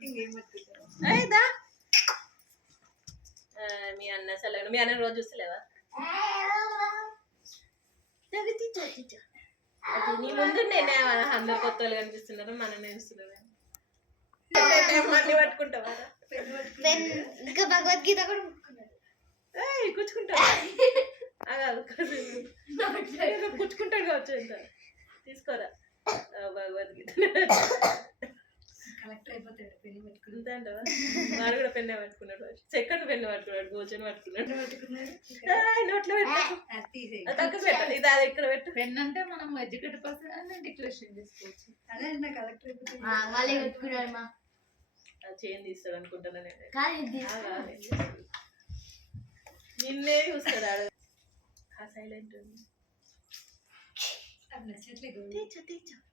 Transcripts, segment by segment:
అయిదా మీ అన్న సెలవు మీ అన్న రోజు చూస్తలేవా అది నీ ముందు నేనే అందరు కొత్త వాళ్ళు కనిపిస్తున్నారు మన నేస్తున్నారు మళ్ళీ పట్టుకుంటావా ఇంకా భగవద్గీత కూడా కూర్చుకుంటాడు కూర్చుకుంటాడు కావచ్చు ఇంత తీసుకోరా భగవద్గీత కలెక్టర్ అయిపోతాడు పెన్ను పెట్టుకుని అంతే అంటావా వాడు కూడా పెన్నే పట్టుకున్నాడు సెకండ్ పెన్ను పట్టుకున్నాడు గోచని పట్టుకున్నాడు నోట్లో పెట్టు పెట్టాలి ఇది అది ఇక్కడ పెట్టు పెన్ అంటే మనం ఎడ్యుకేటెడ్ పర్సన్ అని డిక్లరేషన్ చేసుకోవచ్చు అదే నా కలెక్టర్ అయిపోతాడు వాళ్ళే పెట్టుకున్నాడు మా చేంజ్ తీస్తాడు అనుకుంటున్నా నేను నిన్నే చూస్తాడు సైలెంట్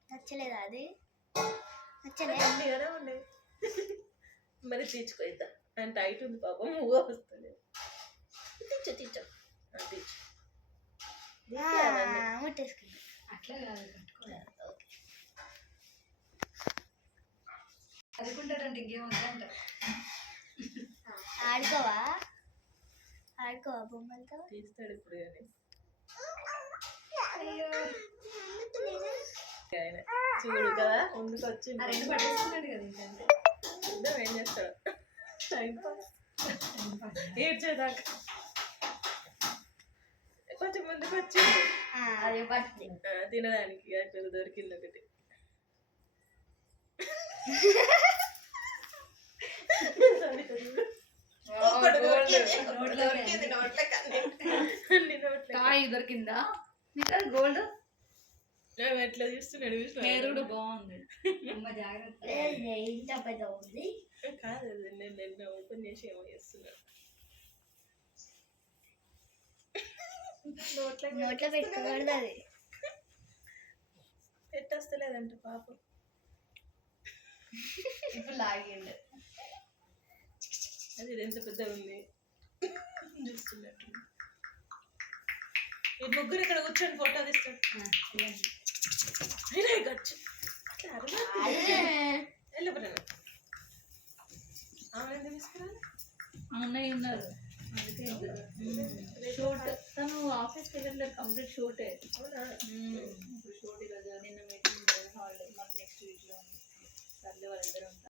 నచ్చలేదా అది నచ్చలేదు కదా ఉండేది మరి తీర్చుకో ఇద్దా అని టైట్ ఉంది పాపం ఊగా వస్తుంది తీర్చు తీర్చు అట్లా కాదు అనుకుంటాడంటే ఇంకేముందంట ఆడుకోవా బొమ్మలతో తీస్తాడు ఇప్పుడు ఆయన చూడు కదా ముందుకు వచ్చింది పట్టేస్తున్నాడు కదా ఇంకా ఏం చేస్తాడు టైం పాస్ ఏడ్చేదాకా కొంచెం ముందుకు వచ్చింది తినడానికి అక్కడ దొరికింది ఒకటి దొరికిందా గోల్డ్ ఎట్లా చూస్తున్నాడు పేరు కూడా బాగుంది కాదు నేను ఓపెన్ చేసి ఏమో చేస్తున్నాడు నోట్లో పెట్టుకోకూడదు అది పెట్టొస్తలేదంట పాపం ఇప్పుడు లాగిండు అది ఎంత పెద్దగా ఉంది చూస్తున్నట్టు ఈ ముగ్గురు ఇక్కడ కూర్చొని ఫోటో తీస్తాడు వెళ్ళిపోయినా తీసుకురాలి అన్నయ్య ఉన్నారు షూట్ తను ఆఫీస్కి వెళ్ళట్లేదు కంప్లీట్ షూటే షూట్ ఈరోజు నిన్న మీటింగ్ హాలిడే మళ్ళీ నెక్స్ట్ వీక్లో ఉంది సర్లే వాళ్ళిద్దరు ఉంటారు